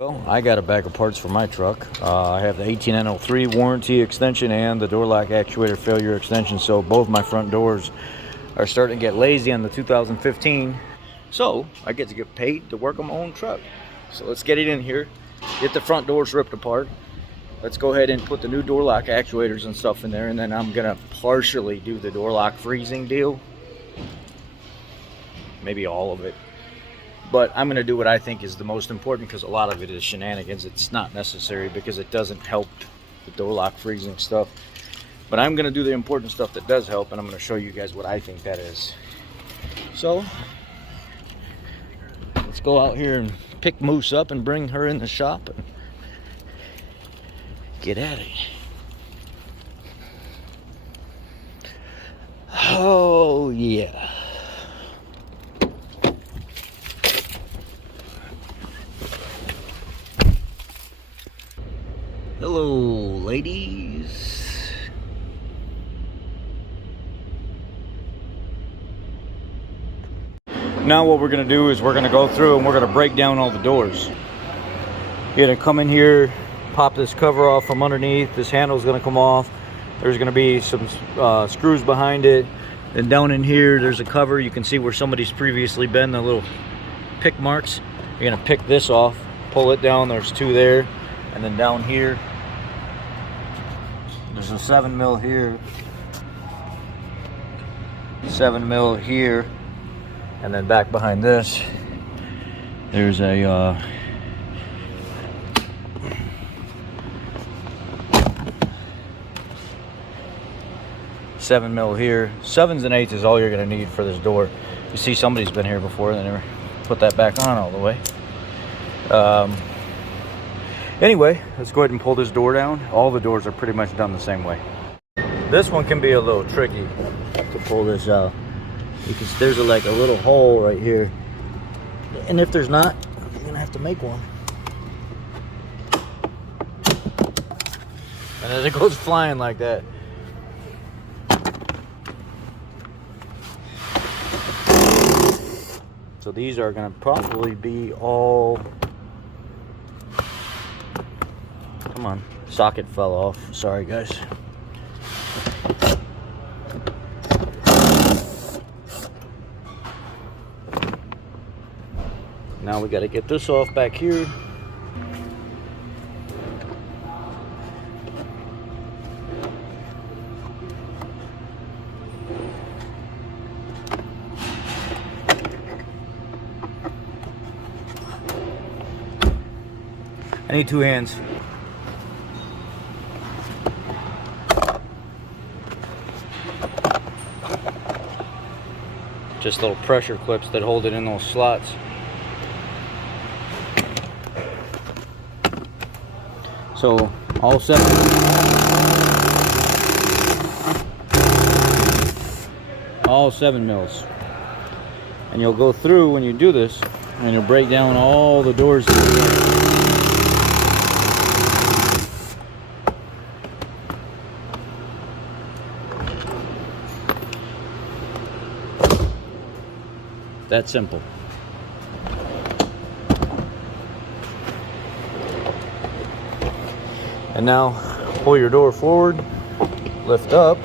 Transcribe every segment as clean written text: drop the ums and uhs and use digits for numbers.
Well, I got a bag of parts for my truck. I have the 18N03 warranty extension and the door lock actuator failure extension. So both my front doors are starting to get lazy on the 2015. So I get to get paid to work on my own truck. So let's get it in here, get the front doors ripped apart. Let's go ahead and put the new door lock actuators and stuff in there, and then I'm gonna partially do the door lock freezing deal. Maybe all of it. But I'm going to do what I think is the most important, because a lot of it is shenanigans. It's not necessary because it doesn't help the door lock freezing stuff. But I'm going to do the important stuff that does help, and I'm going to show you guys what I think that is. So let's go out here and pick Moose up and bring her in the shop and get at it. Oh yeah. Hello, ladies. Now what we're going to do is we're going to go through and we're going to break down all the doors. You're going to come in here, pop this cover off from underneath. This handle is going to come off. There's going to be some screws behind it. And down in here, there's a cover. You can see where somebody's previously been, the little pick marks. You're going to pick this off, pull it down. There's two there. And then down here, there's a 7mm here, 7mm here, and then back behind this, there's a 7mm here. 7s and 8s is all you're going to need for this door. You see somebody's been here before, they never put that back on all the way. Anyway, let's go ahead and pull this door down. All the doors are pretty much done the same way. This one can be a little tricky to pull this out, because there's like a little hole right here. And if there's not, you're gonna have to make one. And then it goes flying like that. So these are gonna probably be all... Come on, socket fell off. Sorry, guys. Now we got to get this off back here. I need two hands. Just little pressure clips that hold it in those slots. So all 7mm. And you'll go through when you do this, and you'll break down all the doors. That simple. And now pull your door forward, lift up,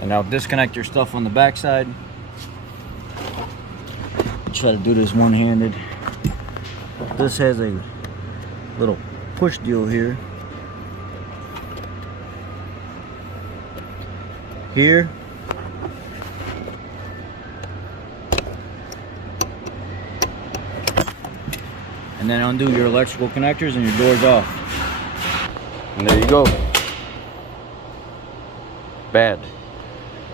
and now disconnect your stuff on the back side. Try to do this one-handed. This has a little push deal here. Here. And then undo your electrical connectors and your door's off. And there you go. Bad.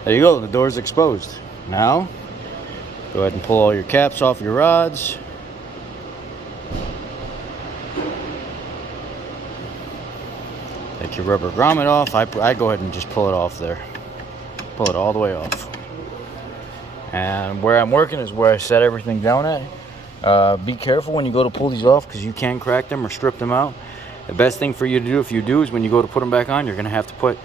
There you go, the door's exposed. Now, go ahead and pull all your caps off your rods. Take your rubber grommet off. I go ahead and just pull it off there. Pull it all the way off. And where I'm working is where I set everything down at. Be careful when you go to pull these off, because you can crack them or strip them out. The best thing for you to do, if you do, is when you go to put them back on, you're going to have to put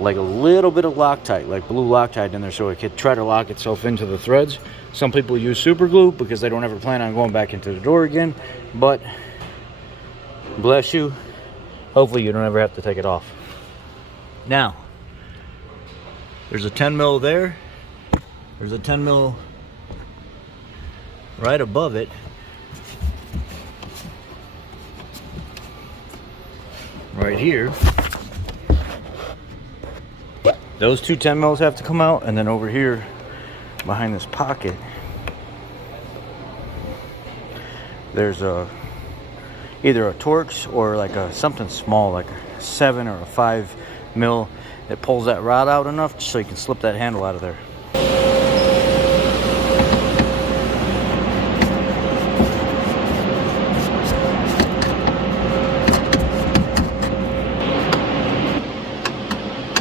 like a little bit of Loctite, like blue Loctite in there, so it could try to lock itself into the threads. Some people use super glue because they don't ever plan on going back into the door again, but Bless you. Hopefully you don't ever have to take it off. Now, there's a 10 mil there. There's a 10 mil right above it. Right here. Those two 10 mils have to come out, and then over here behind this pocket there's either a Torx or like a something small, like a 7 or a 5 mil that pulls that rod out enough so you can slip that handle out of there.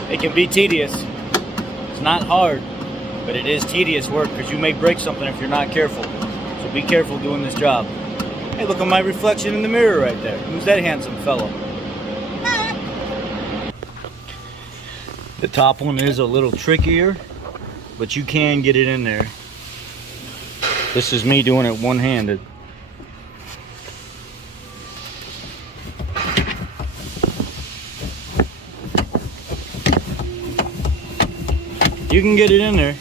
It can be tedious. It's not hard, but it is tedious work because you may break something if you're not careful. So be careful doing this job. Hey, look at my reflection in the mirror right there. Who's that handsome fellow? The top one is a little trickier, but you can get it in there. This is me doing it one-handed. You can get it in there,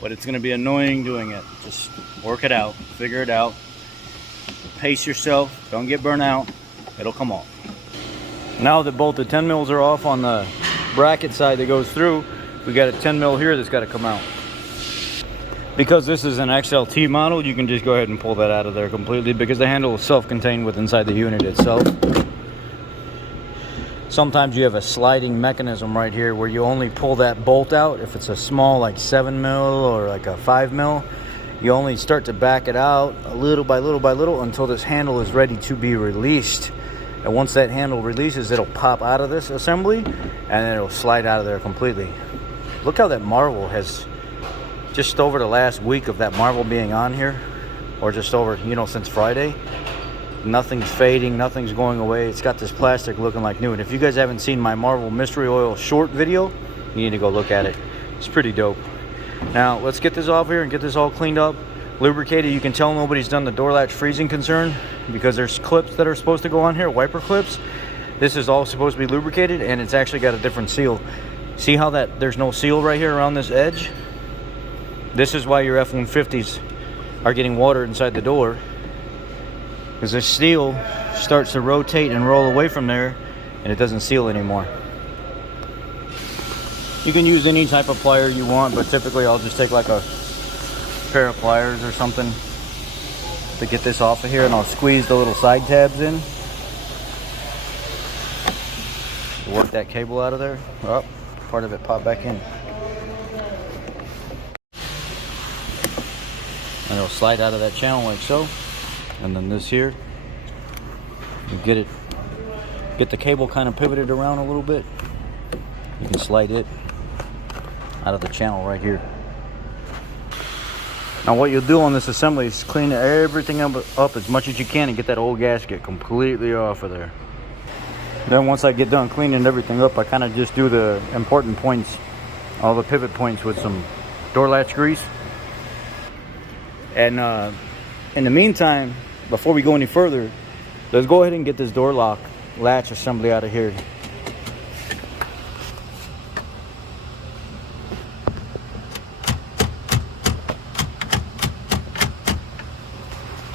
but it's going to be annoying doing it. Just work it out, figure it out, pace yourself, don't get burnt out, it'll come off. Now that both the 10 mils are off on the bracket side that goes through, we got a 10 mil here that's got to come out. Because this is an XLT model, you can just go ahead and pull that out of there completely because the handle is self-contained with inside the unit itself. Sometimes you have a sliding mechanism right here where you only pull that bolt out. If it's a small like 7 mil or like a 5 mil, you only start to back it out a little by little by little until this handle is ready to be released. And once that handle releases, it'll pop out of this assembly and then it'll slide out of there completely. Look how that marble has, just over the last week of that marble being on here, or just over, you know, since Friday, nothing's fading, nothing's going away. It's got this plastic looking like new. And if you guys haven't seen my Marvel Mystery Oil short video, you need to go look at it. It's pretty dope. Now let's get this off here and get this all cleaned up, lubricated. You can tell nobody's done the door latch freezing concern because there's clips that are supposed to go on here, wiper clips. This is all supposed to be lubricated, and it's actually got a different seal. See how that there's no seal right here around this edge? This is why your F-150s are getting water inside the door, because the steel starts to rotate and roll away from there and it doesn't seal anymore. You can use any type of plier you want, but typically I'll just take like a pair of pliers or something to get this off of here, and I'll squeeze the little side tabs in to work that cable out of there. Oh, part of it popped back in. And it'll slide out of that channel like so. And then this here, you get the cable kind of pivoted around a little bit. You can slide it out of the channel right here. Now what you'll do on this assembly is clean everything up as much as you can and get that old gasket completely off of there. Then once I get done cleaning everything up, I kind of just do the important points, all the pivot points with some door latch grease. And in the meantime, before we go any further, let's go ahead and get this door lock latch assembly out of here.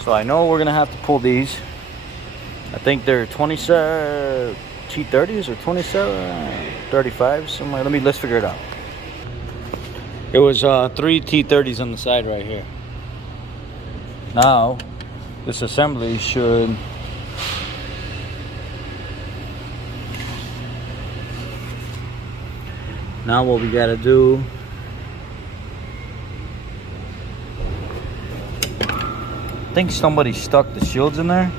So I know we're gonna have to pull these. I think they're 27 T30s or 27 35 somewhere. Let's figure it out. It was 3 T30s on the side right here. Now this assembly should now what we got to do, I think somebody stuck the shields in there.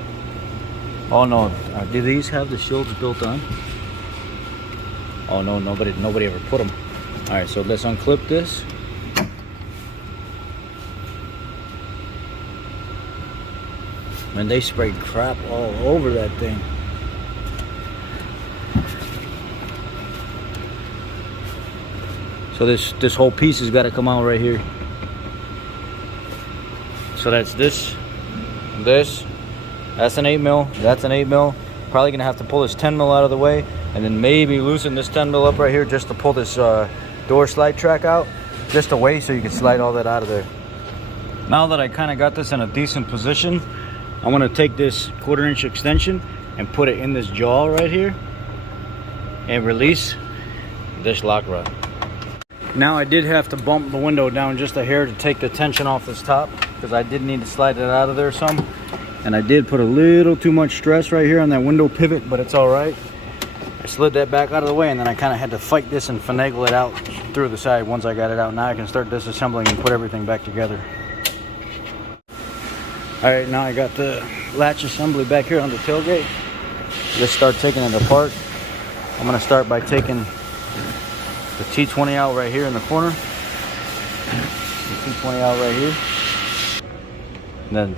Oh no, do these have the shields built on? Oh no, nobody ever put them. All right, so let's unclip this. Man, they sprayed crap all over that thing. So this whole piece has got to come out right here. So that's this, That's an 8 mil. That's an 8 mil. Probably gonna have to pull this 10 mil out of the way, and then maybe loosen this 10 mil up right here just to pull this door slide track out, just away so you can slide all that out of there. Now that I kind of got this in a decent position, I'm gonna take this 1/4 inch extension and put it in this jaw right here and release this lock rod. Now I did have to bump the window down just a hair to take the tension off this top, because I did need to slide it out of there some. And I did put a little too much stress right here on that window pivot, but it's all right. I slid that back out of the way, and then I kind of had to fight this and finagle it out through the side. Once I got it out, now I can start disassembling and put everything back together. All right, now I got the latch assembly back here on the tailgate. Let's start taking it apart. I'm gonna start by taking the T20 out right here in the corner. The T20 out right here. And then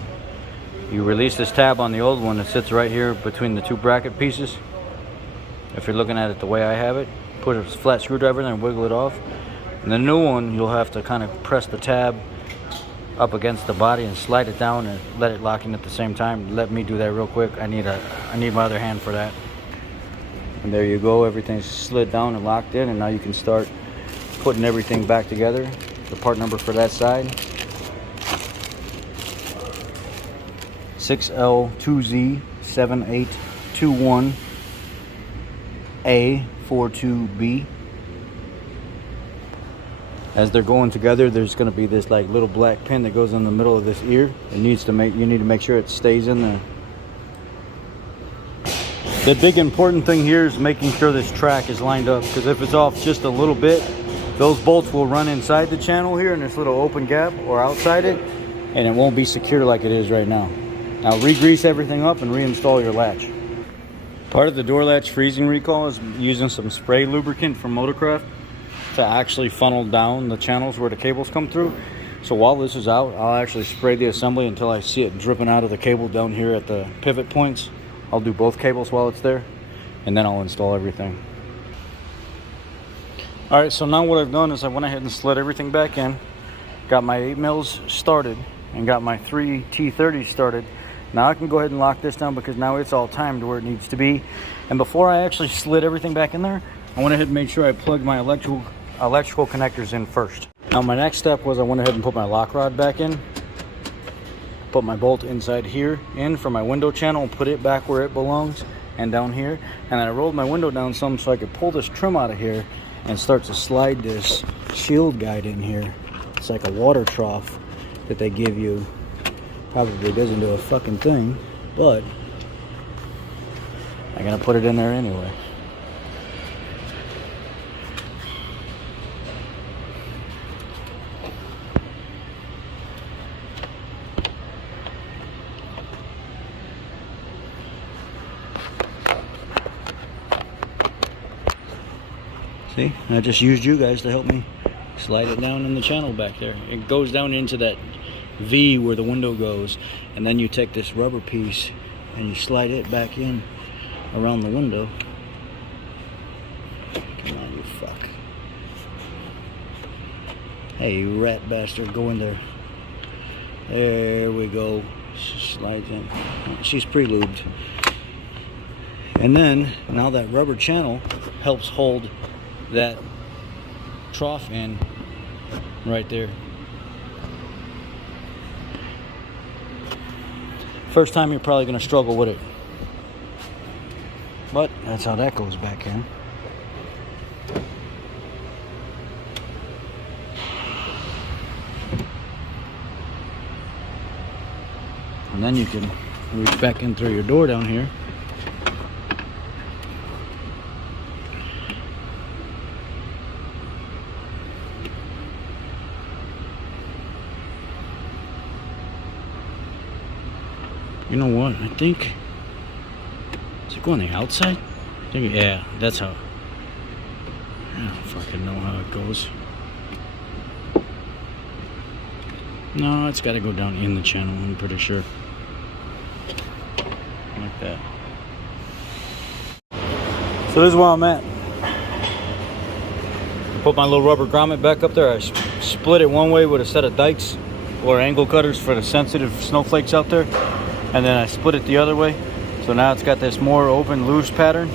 you release this tab on the old one that sits right here between the two bracket pieces. If you're looking at it the way I have it, put a flat screwdriver in there and wiggle it off. And the new one, you'll have to kind of press the tab up against the body and slide it down and let it lock in at the same time. Let me do that real quick. I need my other hand for that. And there you go, everything's slid down and locked in, and now you can start putting everything back together. The part number for that side, 6L2Z7821A42B. As they're going together, there's going to be this like little black pin that goes in the middle of this ear. You need to make sure it stays in there. The big important thing here is making sure this track is lined up, because if it's off just a little bit, those bolts will run inside the channel here in this little open gap or outside it, and it won't be secure like it is right now. Now re-grease everything up and reinstall your latch. Part of the door latch freezing recall is using some spray lubricant from Motorcraft to actually funnel down the channels where the cables come through. So while this is out, I'll actually spray the assembly until I see it dripping out of the cable down here at the pivot points. I'll do both cables while it's there, and then I'll install everything. All right, so now what I've done is I went ahead and slid everything back in, got my 8 mils started, and got my 3 T30s started. Now I can go ahead and lock this down because now it's all timed where it needs to be. And before I actually slid everything back in there, I went ahead and made sure I plugged my electrical connectors in first. Now my next step was I went ahead and put my lock rod back in, put my bolt inside here in for my window channel, and put it back where it belongs and down here. And then I rolled my window down some so I could pull this trim out of here and start to slide this shield guide in here. It's like a water trough that they give you. Probably doesn't do a fucking thing, but I'm gonna put it in there anyway. See, I just used you guys to help me slide it down in the channel back there. It goes down into that V where the window goes, and then you take this rubber piece and you slide it back in around the window. Come on, you fuck. Hey, you rat bastard, go in there. There we go. She slides in. She's pre-lubed. And then, now that rubber channel helps hold that trough in right there. First time you're probably going to struggle with it, but that's how that goes back in. And then you can reach back in through your door down here. You know what? I think, is it going on the outside? I think, yeah, that's how. I don't fucking know how it goes. No, it's got to go down in the channel, I'm pretty sure. Like that. So this is where I'm at. I put my little rubber grommet back up there. I split it one way with a set of dikes or angle cutters for the sensitive snowflakes out there. and then I split it the other way. So now it's got this more open, loose pattern.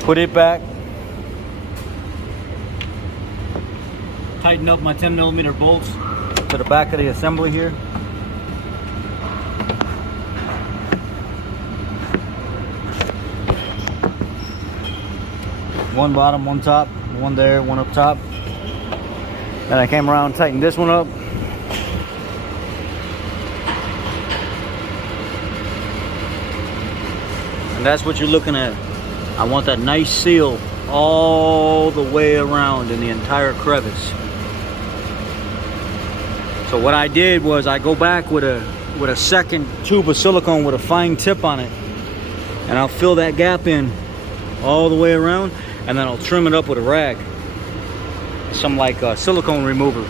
Put it back. Tighten up my 10mm bolts to the back of the assembly here. One bottom, one top, one there, one up top. Then I came around and tightened this one up. And that's what you're looking at. I want that nice seal all the way around in the entire crevice. So what I did was I go back with a second tube of silicone with a fine tip on it, and I'll fill that gap in all the way around, and then I'll trim it up with a rag, some like a silicone remover.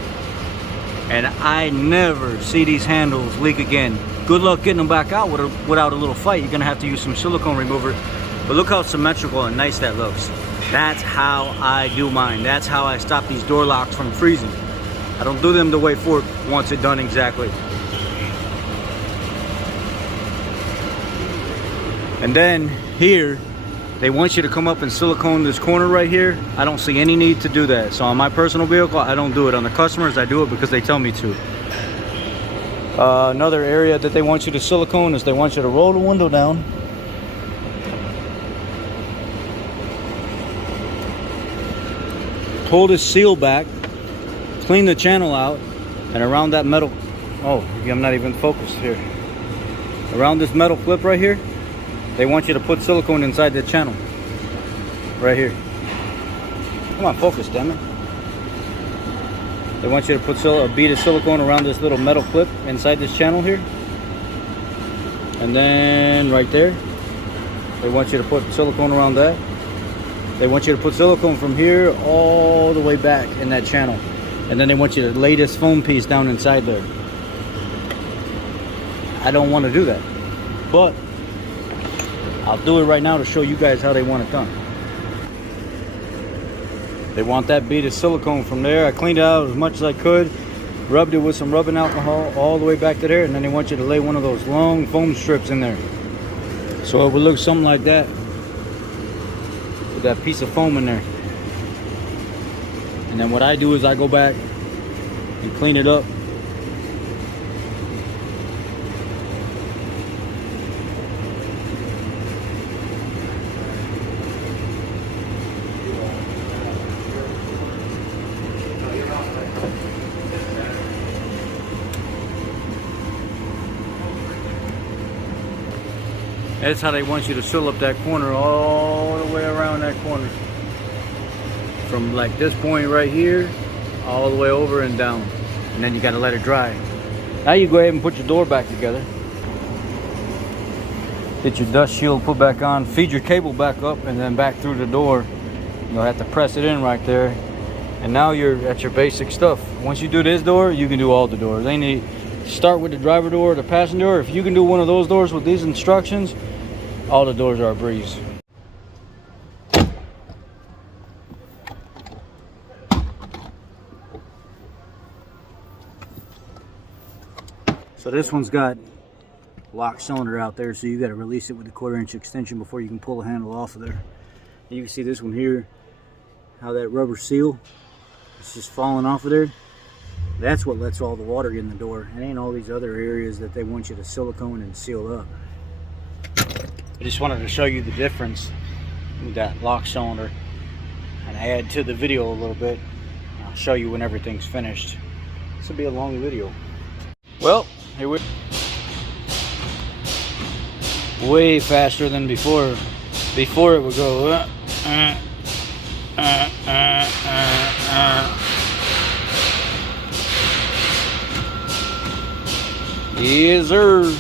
And I never see these handles leak again. Good luck getting them back out without a little fight. You're gonna have to use some silicone remover. But look how symmetrical and nice that looks. That's how I do mine. That's how I stop these door locks from freezing. I don't do them the way Ford wants it done exactly. And then here, they want you to come up and silicone this corner right here. I don't see any need to do that. So on my personal vehicle, I don't do it. On the customers, I do it because they tell me to. Another area that they want you to silicone is they want you to roll the window down. Pull this seal back, clean the channel out, and around that metal, oh, I'm not even focused here. Around this metal clip right here, they want you to put silicone inside the channel. Right here. Come on, focus, damn it. They want you to put a bead of silicone around this little metal clip inside this channel here. And then right there, they want you to put silicone around that. They want you to put silicone from here all the way back in that channel. And then they want you to lay this foam piece down inside there. I don't want to do that, but I'll do it right now to show you guys how they want it done. They want that bead of silicone from there. I cleaned it out as much as I could, rubbed it with some rubbing alcohol all the way back to there, and then they want you to lay one of those long foam strips in there. So it would look something like that, with that piece of foam in there. And then what I do is I go back and clean it up. That's how they want you to seal up that corner all the way around that corner. From like this point right here, all the way over and down. And then you gotta let it dry. Now you go ahead and put your door back together. Get your dust shield put back on, feed your cable back up and then back through the door. You'll have to press it in right there. And now you're at your basic stuff. Once you do this door, you can do all the doors. They need start with the driver door or the passenger door. If you can do one of those doors with these instructions, all the doors are a breeze. So this one's got lock cylinder out there, so you got to release it with the 1/4" extension before you can pull the handle off of there. You can see this one here, how that rubber seal is just falling off of there. That's what lets all the water get in the door. It ain't all these other areas that they want you to silicone and seal up. I just wanted to show you the difference with that lock cylinder and add to the video a little bit. I'll show you when everything's finished. This will be a long video. Well, here we way faster than before. Before it would go Yes, sir.